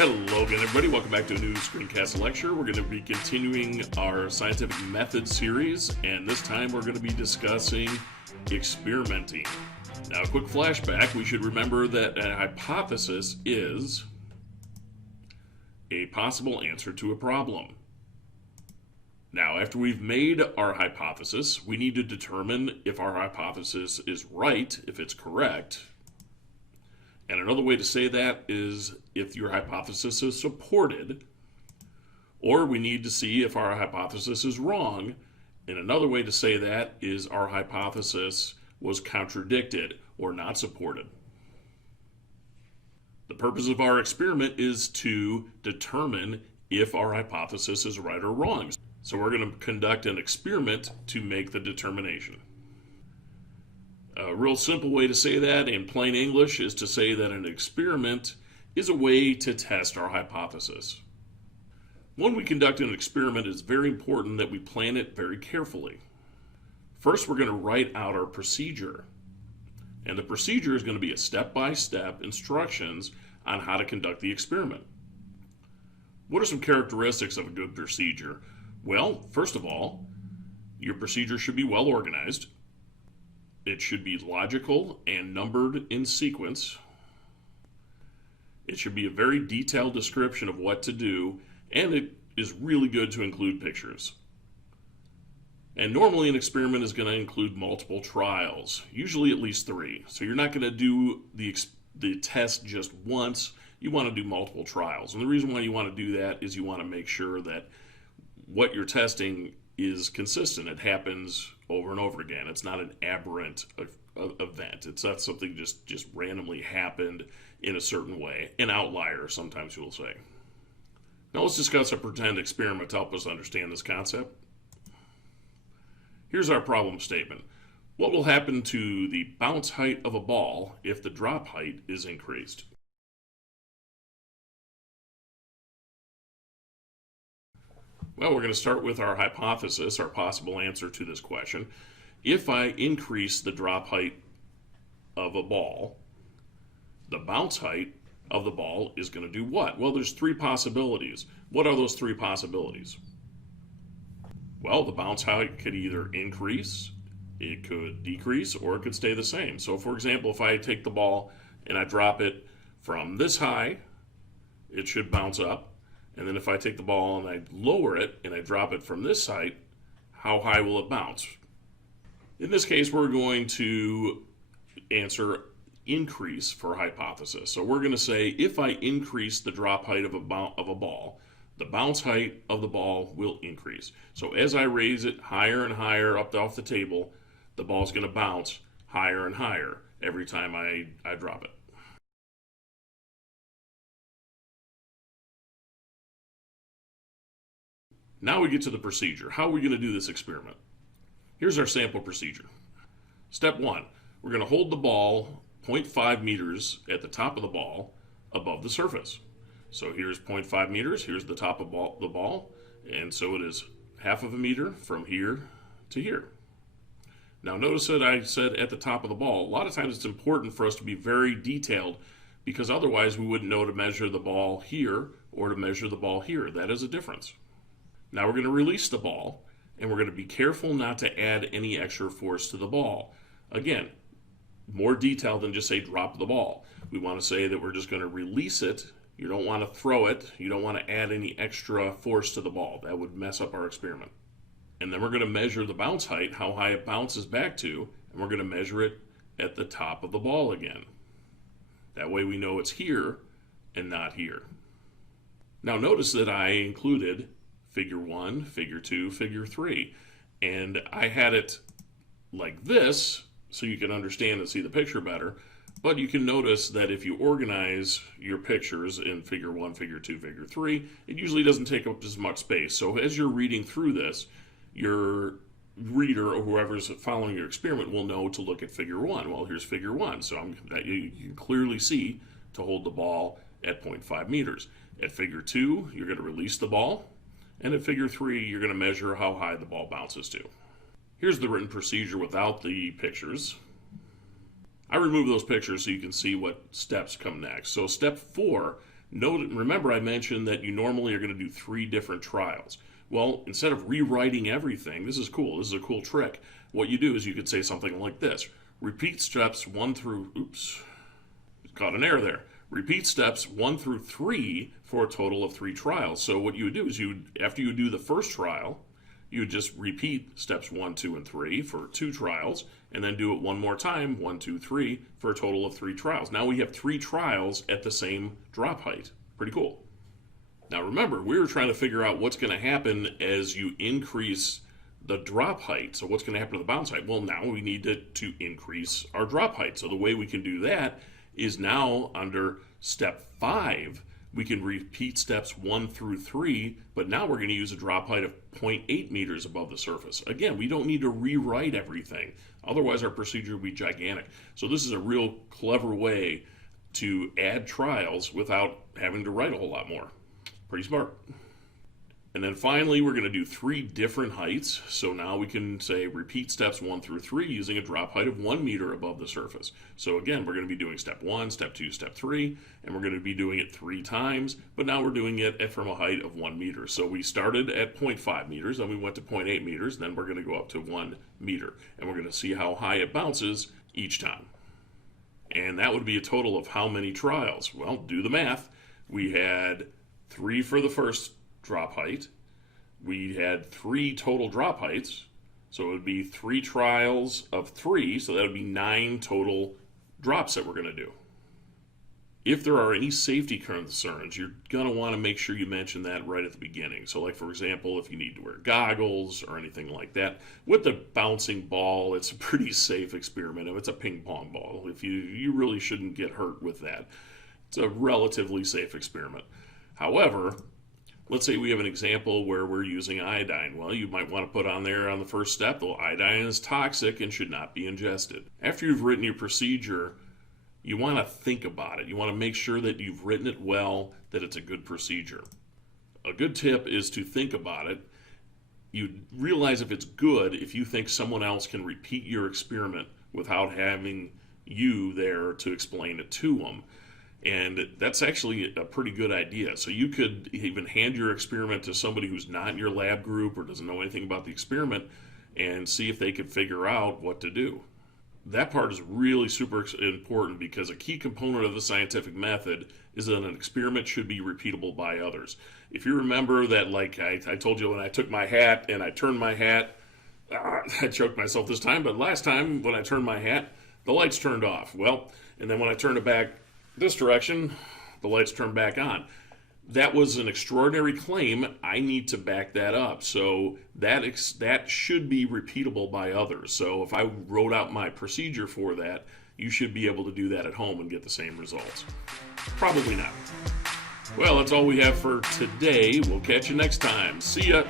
Hello again, everybody. Welcome back to a new screencast lecture. We're going to be continuing our scientific method series, and this time we're going to be discussing experimenting. Now, a quick flashback. We should remember that a hypothesis is a possible answer to a problem. Now, after we've made our hypothesis, we need to determine if our hypothesis is right, if it's correct. And another way to say that is if your hypothesis is supported, or we need to see if our hypothesis is wrong. And another way to say that is our hypothesis was contradicted or not supported. The purpose of our experiment is to determine if our hypothesis is right or wrong. So we're going to conduct an experiment to make the determination. A real simple way to say that in plain English is to say that an experiment is a way to test our hypothesis. When we conduct an experiment, it's very important that we plan it very carefully. First, we're going to write out our procedure. And the procedure is going to be a step-by-step instructions on how to conduct the experiment. What are some characteristics of a good procedure? Well, first of all, your procedure should be well organized. It should be logical and numbered in sequence. It should be a very detailed description of what to do, and it is really good to include pictures. And normally an experiment is going to include multiple trials, usually at least 3. So you're not going to do the test just once. You want to do multiple trials. And the reason why you want to do that is you want to make sure that what you're testing is consistent. It happens over and over again. It's not an aberrant event. It's not something just randomly happened in a certain way. An outlier, sometimes you will say. Now let's discuss a pretend experiment to help us understand this concept. Here's our problem statement. What will happen to the bounce height of a ball if the drop height is increased? Well, we're going to start with our hypothesis, our possible answer to this question. If I increase the drop height of a ball, the bounce height of the ball is going to do what? Well, there's 3 possibilities. What are those 3 possibilities? Well, the bounce height could either increase, it could decrease, or it could stay the same. So, for example, if I take the ball and I drop it from this high, it should bounce up. And then if I take the ball and I lower it and I drop it from this height, how high will it bounce? In this case, we're going to answer increase for hypothesis. So we're going to say if I increase the drop height of a ball, the bounce height of the ball will increase. So as I raise it higher and higher up off the table, the ball's going to bounce higher and higher every time I drop it. Now we get to the procedure. How are we going to do this experiment? Here's our sample procedure. Step 1, we're going to hold the ball 0.5 meters at the top of the ball above the surface. So here's 0.5 meters, here's the top of the ball, and so it is half of a meter from here to here. Now notice that I said at the top of the ball. A lot of times it's important for us to be very detailed because otherwise we wouldn't know to measure the ball here or to measure the ball here. That is a difference. Now we're going to release the ball, and we're going to be careful not to add any extra force to the ball. Again, more detail than just say drop the ball. We want to say that we're just going to release it. You don't want to throw it. You don't want to add any extra force to the ball. That would mess up our experiment. And then we're going to measure the bounce height, how high it bounces back to, and we're going to measure it at the top of the ball again. That way we know it's here and not here. Now notice that I included Figure 1, Figure 2, Figure 3. And I had it like this so you can understand and see the picture better. But you can notice that if you organize your pictures in Figure 1, Figure 2, Figure 3, it usually doesn't take up as much space. So as you're reading through this, your reader or whoever's following your experiment will know to look at Figure 1. Well, here's Figure 1. So you can clearly see to hold the ball at 0.5 meters. At Figure 2, you're going to release the ball. And at Figure 3, you're going to measure how high the ball bounces to. Here's the written procedure without the pictures. I remove those pictures so you can see what steps come next. So step 4, Remember I mentioned that you normally are going to do 3 different trials. Well, instead of rewriting everything, this is cool. This is a cool trick. What you do is you could say something like this. Repeat steps 1 through, caught an error there. Repeat steps 1 through 3 for a total of 3 trials. So what you would do is after you do the first trial, you would just repeat steps 1, 2, and 3 for 2 trials, and then do it one more time, 1, 2, 3, for a total of 3 trials. Now we have 3 trials at the same drop height. Pretty cool. Now remember, we were trying to figure out what's going to happen as you increase the drop height. So what's going to happen to the bounce height? Well, now we need to increase our drop height. So the way we can do that is now under step 5, we can repeat steps 1 through 3, but now we're going to use a drop height of 0.8 meters above the surface. Again, we don't need to rewrite everything. Otherwise, our procedure would be gigantic. So this is a real clever way to add trials without having to write a whole lot more. Pretty smart. And then finally, we're going to do 3 different heights. So now we can say repeat steps 1 through 3 using a drop height of 1 meter above the surface. So again, we're going to be doing step 1, step 2, step 3, and we're going to be doing it 3 times, but now we're doing it from a height of 1 meter. So we started at 0.5 meters, then we went to 0.8 meters, then we're going to go up to 1 meter. And we're going to see how high it bounces each time. And that would be a total of how many trials? Well, do the math. We had 3 for the first drop height. We had 3 total drop heights, so it would be 3 trials of 3, so that would be 9 total drops that we're going to do. If there are any safety concerns, you're going to want to make sure you mention that right at the beginning. So like, for example, if you need to wear goggles or anything like that. With the bouncing ball, it's a pretty safe experiment. If it's a ping pong ball, you really shouldn't get hurt with that. It's a relatively safe experiment. However, let's say we have an example where we're using iodine. Well, you might want to put on there on the first step, though iodine is toxic and should not be ingested. After you've written your procedure, you want to think about it. You want to make sure that you've written it well, that it's a good procedure. A good tip is to think about it. You realize if it's good if you think someone else can repeat your experiment without having you there to explain it to them. And that's actually a pretty good idea. So you could even hand your experiment to somebody who's not in your lab group or doesn't know anything about the experiment and see if they could figure out what to do. That part is really super important because a key component of the scientific method is that an experiment should be repeatable by others. If you remember that, like I told you when I took my hat and I turned my hat, I choked myself this time, but last time when I turned my hat, the lights turned off. Well, and then when I turned it back this direction, the lights turned back on. That was an extraordinary claim. I need to back that up. So that should be repeatable by others. So if I wrote out my procedure for that, you should be able to do that at home and get the same results. Probably not. Well, that's all we have for today. We'll catch you next time. See ya.